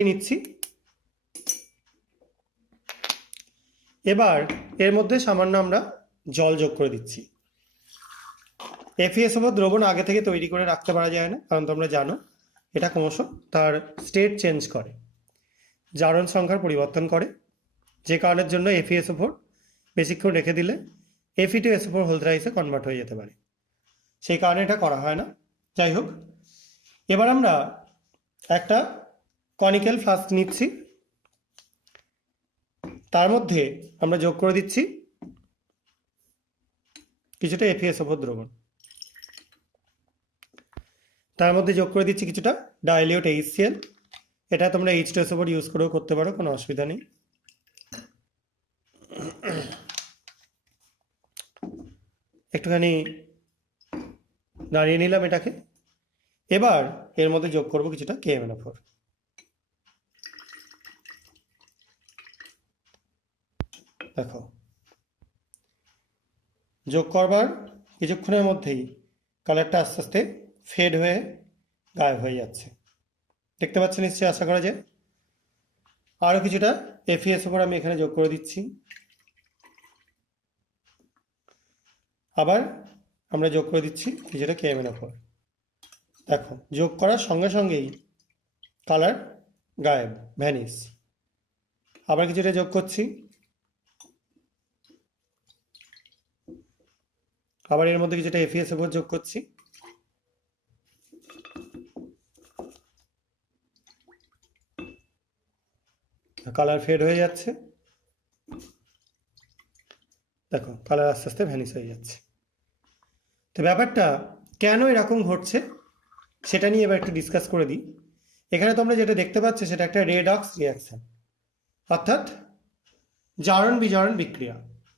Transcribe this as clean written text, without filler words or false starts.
নিচ্ছি। এবার এর মধ্যে সামান্য আমরা জল যোগ করে দিচ্ছি। FeSO4 দ্রবণ আগে থেকে তৈরি করে রাখতে পারা যায় না, কারণ তোমরা জানো এটা ক্রমশ তার স্টেট চেঞ্জ করে, জারণ সংখ্যার পরিবর্তন করে, যে কারণের জন্য FeSO4 বেশিক্ষণ রেখে দিলে Fe2SO4 হোল থ্রাইসে কনভার্ট হয়ে যেতে পারে, সেই কারণে এটা করা হয় না। যাই হোক, এবার আমরা একটা কনিক্যাল ফ্লাস্ক নিচ্ছি, তার মধ্যে আমরা যোগ করে দিচ্ছি কিছুটা FeSO4 দ্রবণ, তার মধ্যে যোগ করে দিচ্ছি কিছুটা ডাইলিউট HCl। এটা তোমরা H2SO4 ইউজ করেও করতে পারো, কোনো অসুবিধা নেই। একটুখানি নাড়িয়ে নিলাম এটাকে। এবার এর মধ্যে যোগ করব কিছুটা KMnO4। দেখো, যোগ করবার কিছুক্ষণের মধ্যেই কালারটা আস্তে আস্তে ফেড হয়ে গায়েব হয়ে যাচ্ছে, দেখতে পাচ্ছেন নিশ্চয়ই, আশা করা যায়। আরও কিছুটা FeSO4 আমি এখানে যোগ করে দিচ্ছি। আবার আমরা যোগ করে দিচ্ছি কিছুটা KMnO4। দেখো, যোগ করার সঙ্গে সঙ্গেই কালার গায়েব, ভ্যানিশ। আবার কিছুটা যোগ করছি, আবার এর মধ্যে কিছুটা FeSO4 যোগ করছি। কালার ফেড হয়ে যাচ্ছে, দেখো কালার আস্তে আস্তে ভ্যানিশ হয়ে যাচ্ছে। তো ব্যাপারটা কেন এরকম ঘটছে সেটা নিয়ে এবার একটু ডিসকাস করে দিই। এখানে তোমরা যেটা দেখতে পাচ্ছ সেটা একটা রেডক্স রিয়াকশন, অর্থাৎ জারণ বিজারণ বিক্রিয়া।